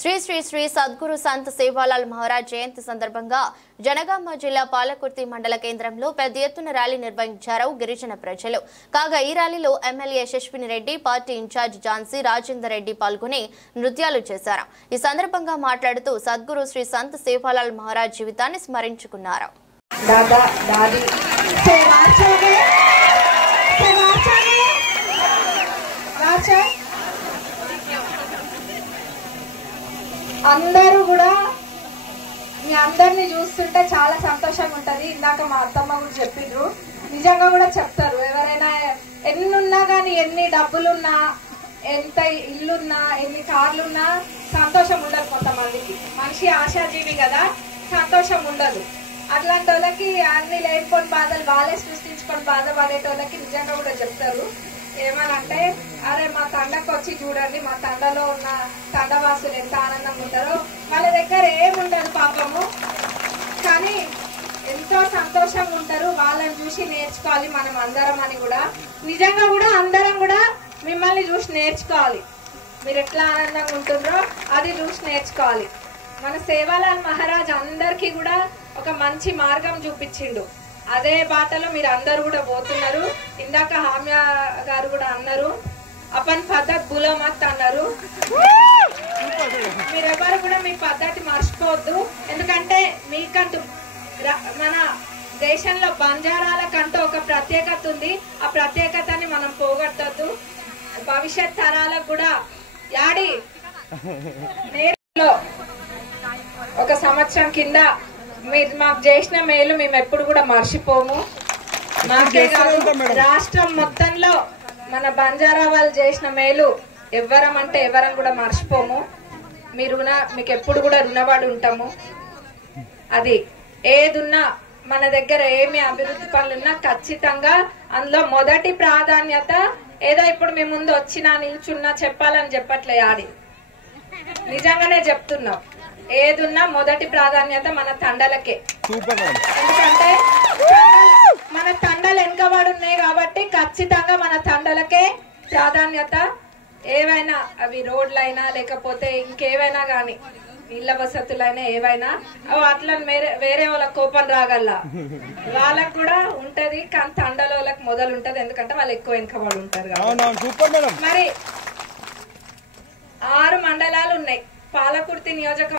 శ్రీ శ్రీ శ్రీ సద్గురు సంత్ సేవాలాల్ మహారాజ్ జయంతి సందర్భంగా జనగామ జిల్లా పాలకుర్తి మండల కేంద్రంలో పెద్ద ఎత్తున ర్యాలీ నిర్వహించారు గిరిజన ప్రజలు. కాగా ఈ ర్యాలీలో ఎమ్మెల్యే యశస్విని రెడ్డి, పార్టీ ఇన్ఛార్జ్ ఝాన్సీ రాజేందర్ రెడ్డి పాల్గొని నృత్యాలు చేశారు. ఈ సందర్భంగా మాట్లాడుతూ సద్గురు శ్రీ సంత్ సేవాలాల్ మహారాజ్ జీవితాన్ని స్మరించుకున్నారు. అందరూ కూడా మీ అందరిని చూస్తుంటే చాలా సంతోషంగా ఉంటది. ఇందాక మా అత్తమ్మ కూడా చెప్పిండ్రు, నిజంగా కూడా చెప్తారు. ఎవరైనా ఎన్నున్నా కానీ, ఎన్ని డబ్బులున్నా, ఎంత ఇల్లున్నా, ఎన్ని కార్లున్నా సంతోషం ఉండదు. కొంతమందికి మనిషి ఆశాజీవి కదా, సంతోషం ఉండదు. అట్లాంటి వాళ్ళకి అన్ని లేనిపోని బాధలు వాళ్ళే సృష్టించుకొని బాధపడేటోళ్ళకి నిజంగా కూడా చెప్తారు. ఏమనంటే, అరే మా తండకు వచ్చి చూడండి, మా తండలో ఉన్న తండవాసులు ఎంత ఆనందంగా ఉంటారో. వాళ్ళ దగ్గర ఏముండదు పాపము, కానీ ఎంతో సంతోషంగా ఉంటారు. వాళ్ళని చూసి నేర్చుకోవాలి మనం అందరం అని కూడా. నిజంగా కూడా అందరం కూడా మిమ్మల్ని చూసి నేర్చుకోవాలి. మీరు ఎట్లా ఆనందంగా ఉంటుండ్రో అది చూసి నేర్చుకోవాలి. మన సేవాలాల్ మహారాజ్ అందరికీ కూడా ఒక మంచి మార్గం చూపించిండు. అదే బాటలో మీరు అందరు కూడా పోతున్నారు. ఇందాక హామ్య గారు కూడా అన్నారు, అపన్ పద్ధతి బులమత్ అన్నారు. మీరెవరు కూడా మీ పద్ధతి మర్చిపోవద్దు. ఎందుకంటే మీకంటూ మన దేశంలో బంజారాలకంటూ ఒక ప్రత్యేకత ఉంది. ఆ ప్రత్యేకతని మనం పోగొట్టద్దు. భవిష్యత్ తరాలకు కూడా యాడి నేరులో ఒక సంవత్సరం కింద మీరు మాకు చేసిన మేలు మేము ఎప్పుడు కూడా మర్చిపోము. మాకే కాదు, రాష్ట్రం మొత్తంలో మన బంజారా వాళ్ళు చేసిన మేలు ఎవ్వరం అంటే ఎవరం కూడా మర్చిపోము. మీకు ఎప్పుడు కూడా రుణపడి ఉంటాము. అది ఏదున్నా మన దగ్గర ఏమి అభివృద్ధి పనులున్నా ఖచ్చితంగా అందులో మొదటి ప్రాధాన్యత ఏదో ఇప్పుడు మీ ముందు వచ్చినా నిల్చున్నా చెప్పాలని చెప్పట్లే, ఆడి నిజంగానే చెప్తున్నాం. ఏదున్నా మొదటి ప్రాధాన్యత మన తండలకే. ఎందుకంటే మన తండలు వెనుకబడి ఉన్నాయి కాబట్టి ఖచ్చితంగా మన తండలకే ప్రాధాన్యత. ఏవైనా అవి రోడ్లైనా లేకపోతే ఇంకేవైనా గాని, ఇళ్ల వసతులైనా ఏవైనా అట్లా వేరే వాళ్ళకి కోపం రాగల్లా వాళ్ళకు కూడా ఉంటది. కానీ తండల వాళ్ళకి మొదలు ఉంటది, ఎందుకంటే వాళ్ళు ఎక్కువ వెనుకబడి ఉంటారు. మరి 6 మండలాలు ఉన్నాయి పాలకుర్తి నియోజకవర్గం.